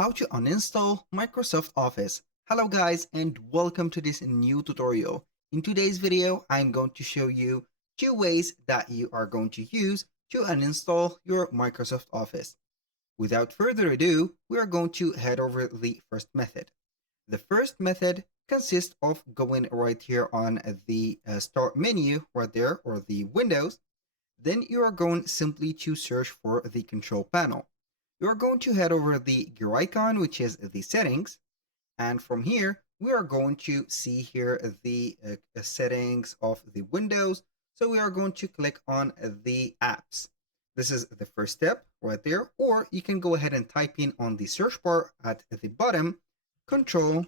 How to uninstall Microsoft Office. Hello guys and welcome to this new tutorial. In today's video, I'm going to show you two ways that you are going to use to uninstall your Microsoft Office. Without further ado, we are going to head over the first method. The first method consists of going right here on the start menu right there, or the Windows. Then you are going simply to search for the control panel. You are going to head over the gear icon, which is the settings. And from here, we are going to see here the settings of the Windows. So we are going to click on the apps. This is the first step right there. Or you can go ahead and type in on the search bar at the bottom, control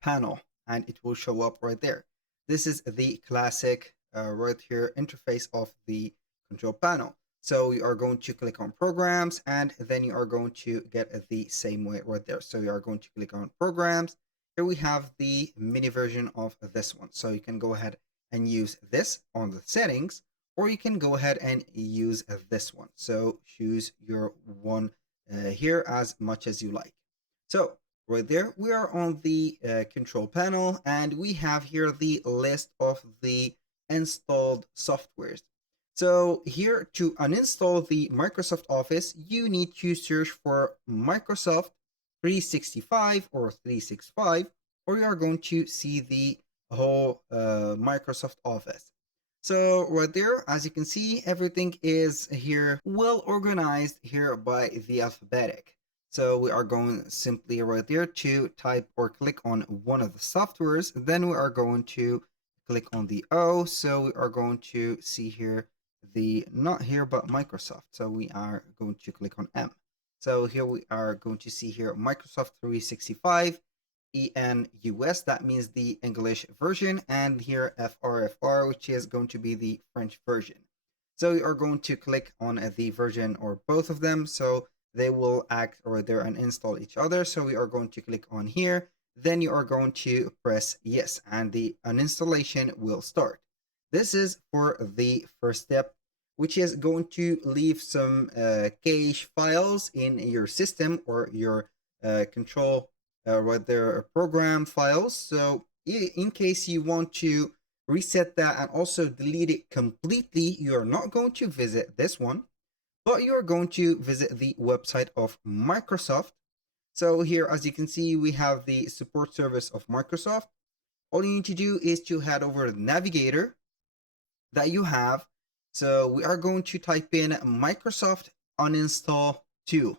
panel, and it will show up right there. This is the classic right here interface of the control panel. So you are going to click on programs, and then you are going to get the same way right there. So you are going to click on programs. Here we have the mini version of this one. So you can go ahead and use this on the settings, or you can go ahead and use this one. So choose your one here as much as you like. So right there, we are on the control panel, and we have here the list of the installed softwares. So here, to uninstall the Microsoft Office, you need to search for Microsoft 365 or 365, or you are going to see the whole Microsoft Office. So right there, as you can see, everything is here well organized here by the alphabetic. So we are going simply right there to type or click on one of the softwares. Then we are going to click on the O. So we are going to see here the, not here, but Microsoft. So we are going to click on M. So here we are going to see here Microsoft 365 ENUS, that means the English version, and here FRFR, which is going to be the French version. So you are going to click on the version or both of them, so they will act right there and install each other. So we are going to click on here. Then you are going to press yes, and the uninstallation will start. This is for the first step, which is going to leave some cache files in your system or your control right there program files. So in case you want to reset that and also delete it completely, you are not going to visit this one, but you are going to visit the website of Microsoft. So here, as you can see, we have the support service of Microsoft. All you need to do is to head over the navigator that you have. So we are going to type in Microsoft uninstall 2.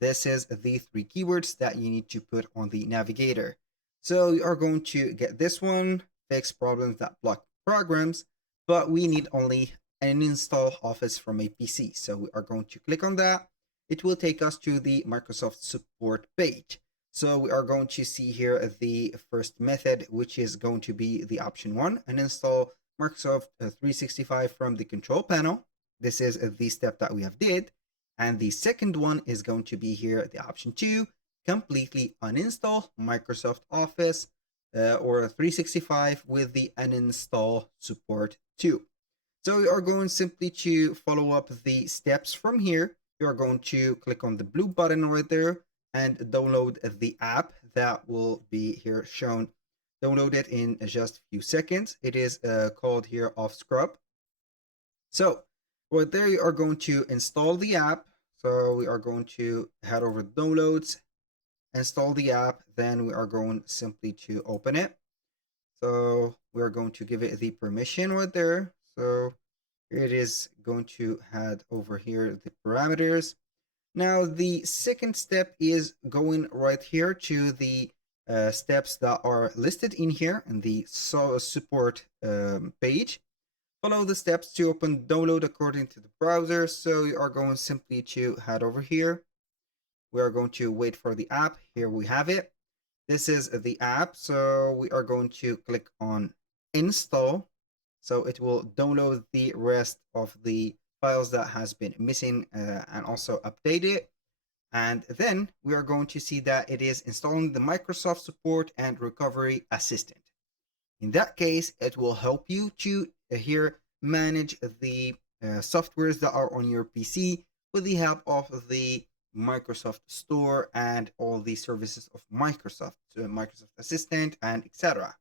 This is the three keywords that you need to put on the navigator. So you are going to get this one, fix problems that block programs, but we need only an install Office from a PC. So we are going to click on that. It will take us to the Microsoft support page. So we are going to see here the first method, which is going to be the option 1, uninstall Microsoft 365 from the control panel. This is the step that we have did. And the second one is going to be here, the option 2, completely uninstall Microsoft Office or 365 with the uninstall support 2. So you are going simply to follow up the steps from here. You are going to click on the blue button right there and download the app that will be here shown. Download it in just a few seconds. It is called here Off Scrub. So right there, you are going to install the app. So we are going to head over to downloads, install the app, then we are going simply to open it. So we are going to give it the permission right there. So here it is going to head over here, the parameters. Now the second step is going right here to the steps that are listed in here in the support page. Follow the steps to open download according to the browser. So you are going simply to head over here. We are going to wait for the app. Here we have it. This is the app. So we are going to click on install. So it will download the rest of the files that has been missing and also update it. And then we are going to see that it is installing the Microsoft Support and Recovery Assistant. In that case, it will help you to here manage the softwares that are on your PC with the help of the Microsoft Store and all the services of Microsoft, so Microsoft Assistant and etc.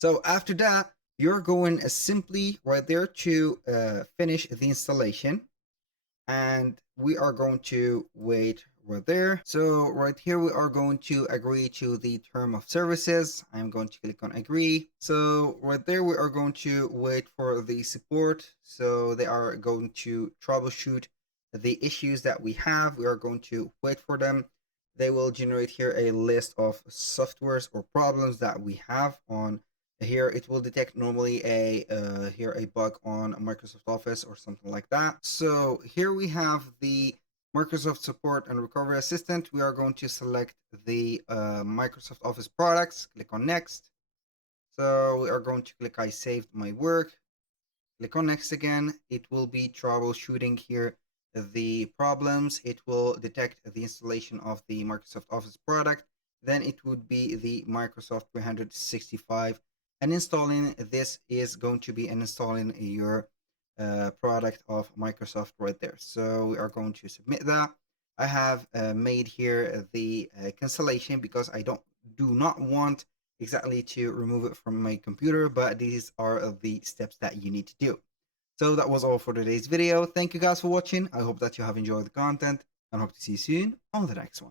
So after that, you're going simply right there to finish the installation, and we are going to wait right there. So right here we are going to agree to the term of services. I'm going to click on agree. So right there we are going to wait for the support. So they are going to troubleshoot the issues that we have. We are going to wait for them. They will generate here a list of softwares or problems that we have on here. It will detect normally a bug on Microsoft Office or something like that. So here we have the Microsoft Support and Recovery Assistant. We are going to select the Microsoft Office products, click on next. So we are going to click I saved my work, click on next again. It will be troubleshooting here the problems. It will detect the installation of the Microsoft Office product. Then it would be the Microsoft 365, and installing this is going to be installing your product of Microsoft right there. So we are going to submit that. I have made here the cancellation because I do not want exactly to remove it from my computer, but these are the steps that you need to do. So that was all for today's video. Thank you guys for watching. I hope that you have enjoyed the content and hope to see you soon on the next one.